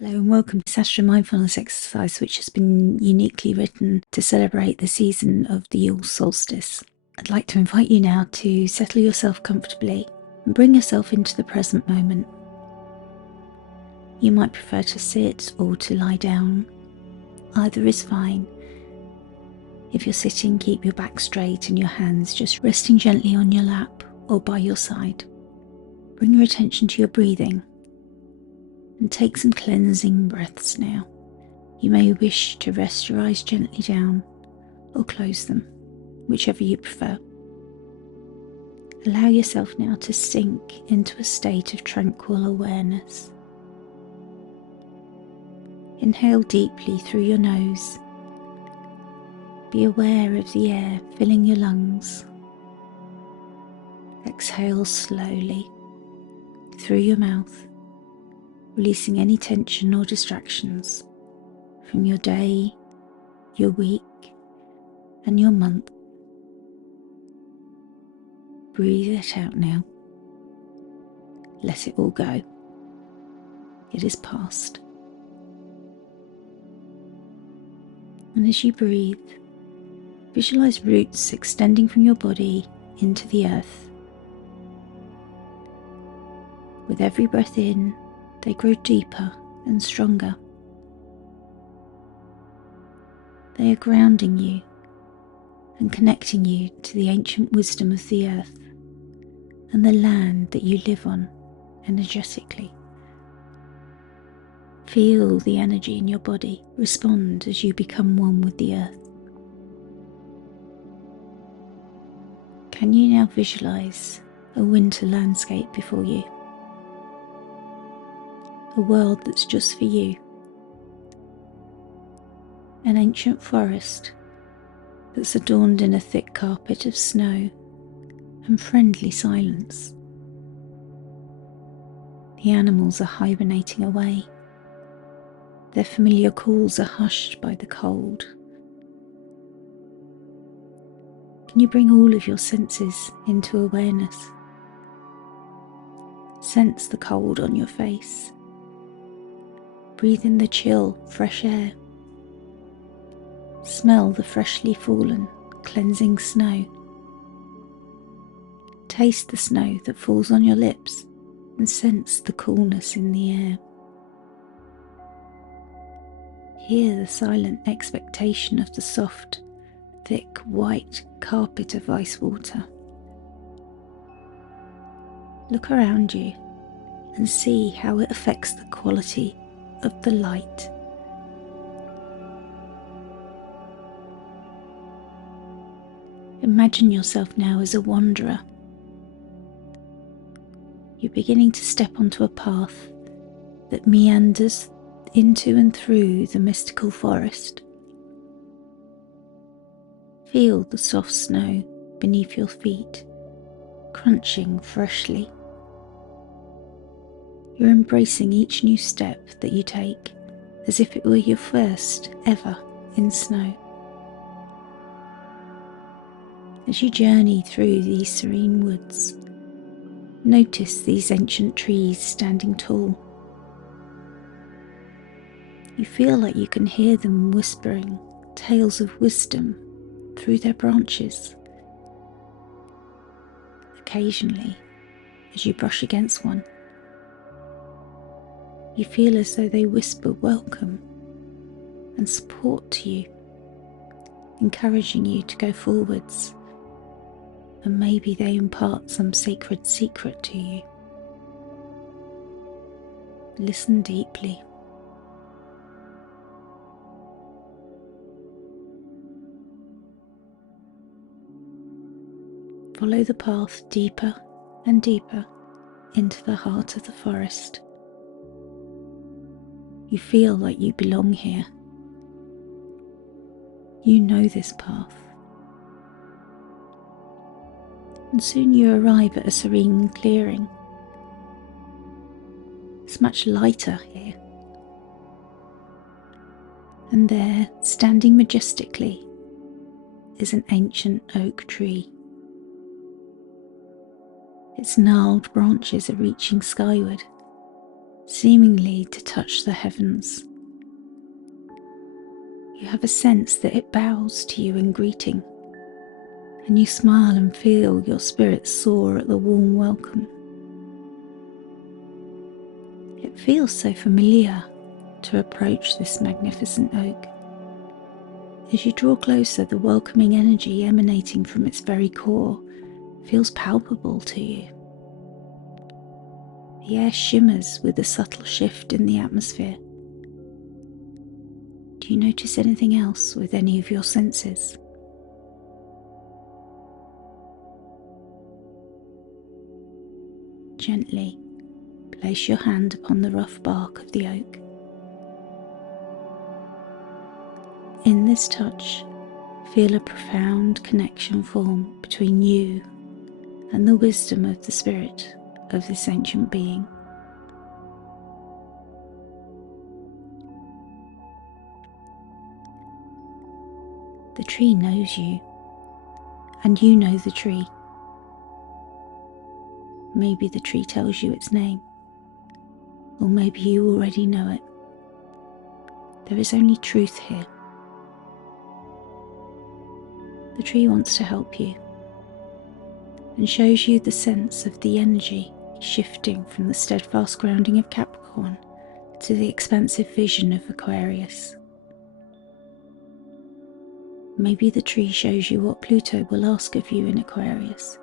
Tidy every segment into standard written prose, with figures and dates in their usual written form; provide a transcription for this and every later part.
Hello and welcome to this Astro mindfulness exercise, which has been uniquely written to celebrate the season of the Yule solstice. I'd like to invite you now to settle yourself comfortably and bring yourself into the present moment. You might prefer to sit or to lie down. Either is fine. If you're sitting, keep your back straight and your hands just resting gently on your lap or by your side. Bring your attention to your breathing. And take some cleansing breaths now. You may wish to rest your eyes gently down or close them, whichever you prefer. Allow yourself now to sink into a state of tranquil awareness. Inhale deeply through your nose. Be aware of the air filling your lungs. Exhale slowly through your mouth, releasing any tension or distractions from your day, your week, and your month. Breathe it out now. Let it all go. It is past. And as you breathe, visualize roots extending from your body into the earth. With every breath in, they grow deeper and stronger. They are grounding you and connecting you to the ancient wisdom of the earth and the land that you live on energetically. Feel the energy in your body respond as you become one with the earth. Can you now visualize a winter landscape before you? A world that's just for you. An ancient forest that's adorned in a thick carpet of snow and friendly silence. The animals are hibernating away. Their familiar calls are hushed by the cold. Can you bring all of your senses into awareness? Sense the cold on your face. Breathe in the chill, fresh air. Smell the freshly fallen, cleansing snow. Taste the snow that falls on your lips and sense the coolness in the air. Hear the silent expectation of the soft, thick, white carpet of ice water. Look around you and see how it affects the quality of the light. Imagine yourself now as a wanderer. You're beginning to step onto a path that meanders into and through the mystical forest. Feel the soft snow beneath your feet, crunching freshly. You're embracing each new step that you take as if it were your first ever in snow. As you journey through these serene woods, notice these ancient trees standing tall. You feel like you can hear them whispering tales of wisdom through their branches. Occasionally, as you brush against one, you feel as though they whisper welcome and support to you, encouraging you to go forwards, and maybe they impart some sacred secret to you. Listen deeply. Follow the path deeper and deeper into the heart of the forest. You feel like you belong here. You know this path. And soon you arrive at a serene clearing. It's much lighter here. And there, standing majestically, is an ancient oak tree. Its gnarled branches are reaching skyward, seemingly to touch the heavens. You have a sense that it bows to you in greeting, and you smile and feel your spirit soar at the warm welcome. It feels so familiar to approach this magnificent oak. As you draw closer, the welcoming energy emanating from its very core feels palpable to you. The air shimmers with a subtle shift in the atmosphere. Do you notice anything else with any of your senses? Gently place your hand upon the rough bark of the oak. In this touch, feel a profound connection form between you and the wisdom of the spirit of this ancient being. The tree knows you, and you know the tree. Maybe the tree tells you its name, or maybe you already know it. There is only truth here. The tree wants to help you and shows you the sense of the energy shifting from the steadfast grounding of Capricorn to the expansive vision of Aquarius. Maybe the tree shows you what Pluto will ask of you in Aquarius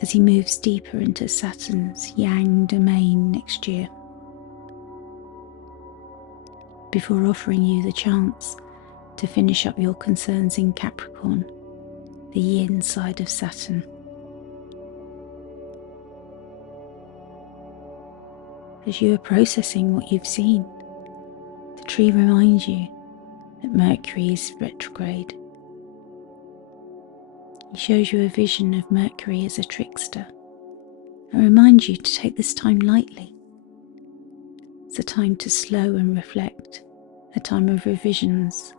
as he moves deeper into Saturn's Yang domain next year, before offering you the chance to finish up your concerns in Capricorn, the yin side of Saturn. As you are processing what you've seen, the tree reminds you that Mercury is retrograde. He shows you a vision of Mercury as a trickster and reminds you to take this time lightly. It's a time to slow and reflect, a time of revisions.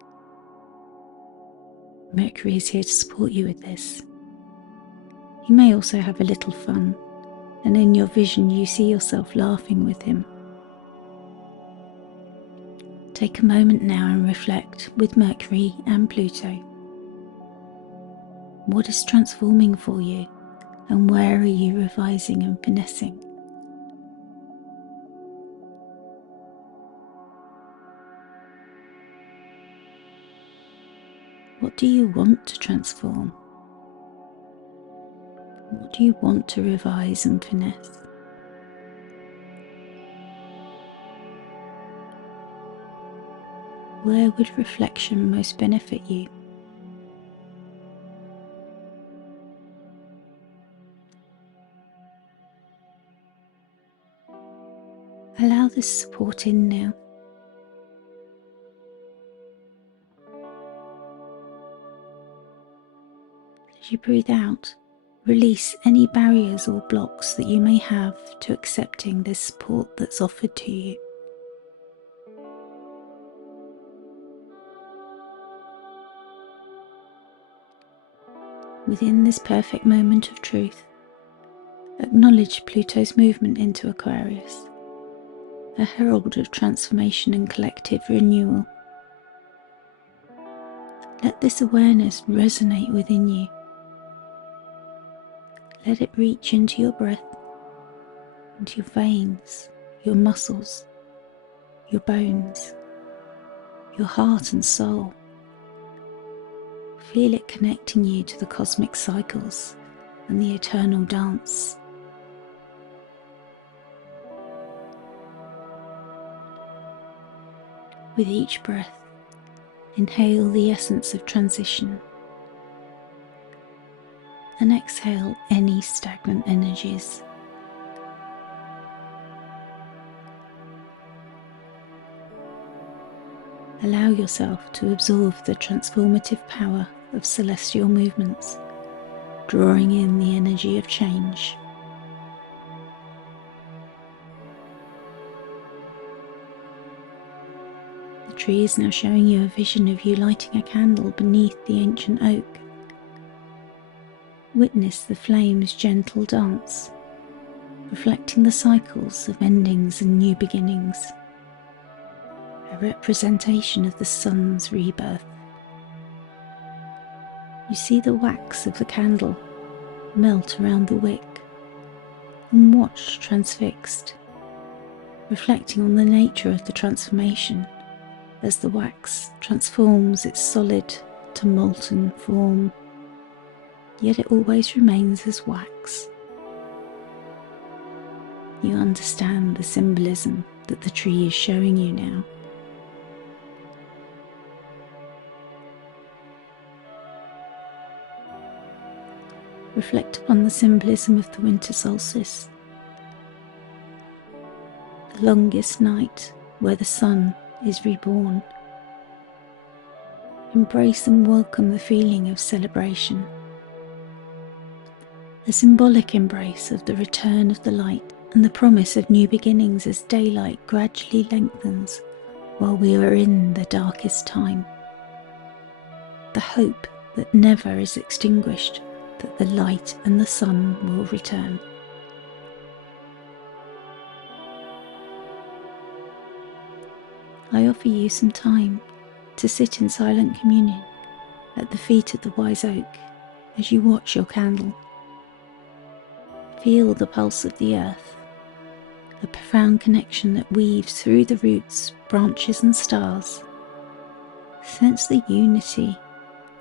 Mercury is here to support you with this. You may also have a little fun, and in your vision you see yourself laughing with him. Take a moment now and reflect with Mercury and Pluto. What is transforming for you, and where are you revising and finessing? What do you want to transform? What do you want to revise and finesse? Where would reflection most benefit you? Allow this support in now. As you breathe out, release any barriers or blocks that you may have to accepting this support that's offered to you. Within this perfect moment of truth, acknowledge Pluto's movement into Aquarius, a herald of transformation and collective renewal. Let this awareness resonate within you. Let it reach into your breath, into your veins, your muscles, your bones, your heart and soul. Feel it connecting you to the cosmic cycles and the eternal dance. With each breath, inhale the essence of transition and exhale any stagnant energies. Allow yourself to absorb the transformative power of celestial movements, drawing in the energy of change. The tree is now showing you a vision of you lighting a candle beneath the ancient oak. Witness the flame's gentle dance, reflecting the cycles of endings and new beginnings, a representation of the sun's rebirth. You see the wax of the candle melt around the wick and watch transfixed, reflecting on the nature of the transformation as the wax transforms its solid to molten form, yet it always remains as wax. You understand the symbolism that the tree is showing you now. Reflect upon the symbolism of the winter solstice, the longest night where the sun is reborn. Embrace and welcome the feeling of celebration, a symbolic embrace of the return of the light and the promise of new beginnings as daylight gradually lengthens while we are in the darkest time. The hope that never is extinguished, that the light and the sun will return. I offer you some time to sit in silent communion at the feet of the wise oak as you watch your candle. Feel the pulse of the earth, a profound connection that weaves through the roots, branches and stars. Sense the unity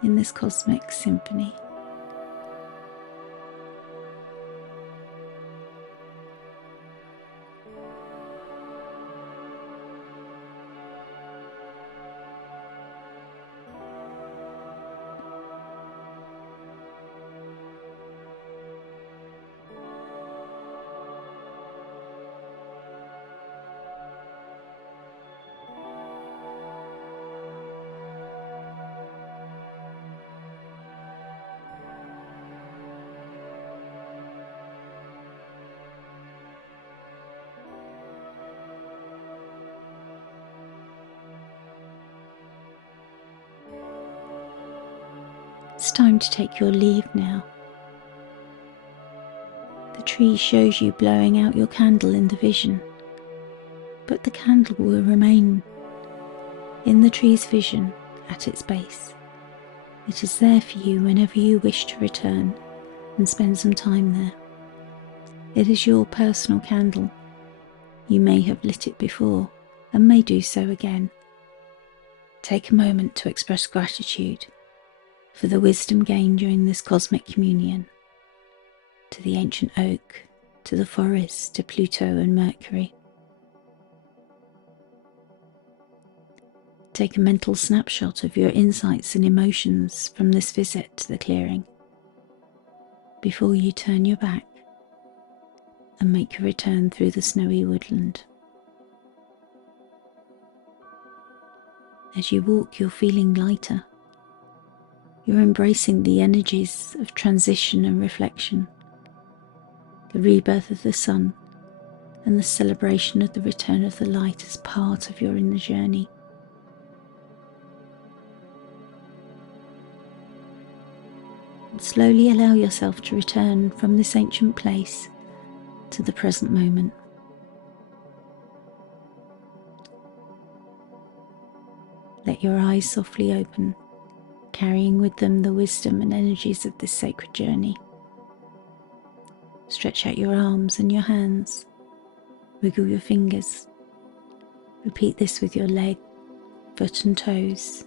in this cosmic symphony. It's time to take your leave now. The tree shows you blowing out your candle in the vision, but the candle will remain in the tree's vision at its base. It is there for you whenever you wish to return and spend some time there. It is your personal candle. You may have lit it before and may do so again. Take a moment to express gratitude for the wisdom gained during this cosmic communion, to the ancient oak, to the forest, to Pluto and Mercury. Take a mental snapshot of your insights and emotions from this visit to the clearing before you turn your back and make your return through the snowy woodland. As you walk, you're feeling lighter. You're embracing the energies of transition and reflection, the rebirth of the sun, and the celebration of the return of the light as part of your inner journey. And slowly allow yourself to return from this ancient place to the present moment. Let your eyes softly open, carrying with them the wisdom and energies of this sacred journey. Stretch out your arms and your hands, wiggle your fingers. Repeat this with your leg, foot and toes.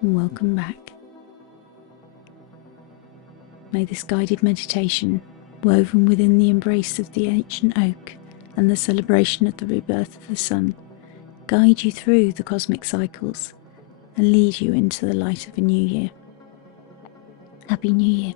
And welcome back. May this guided meditation, woven within the embrace of the ancient oak and the celebration of the rebirth of the sun, guide you through the cosmic cycles and lead you into the light of a new year. Happy New Year.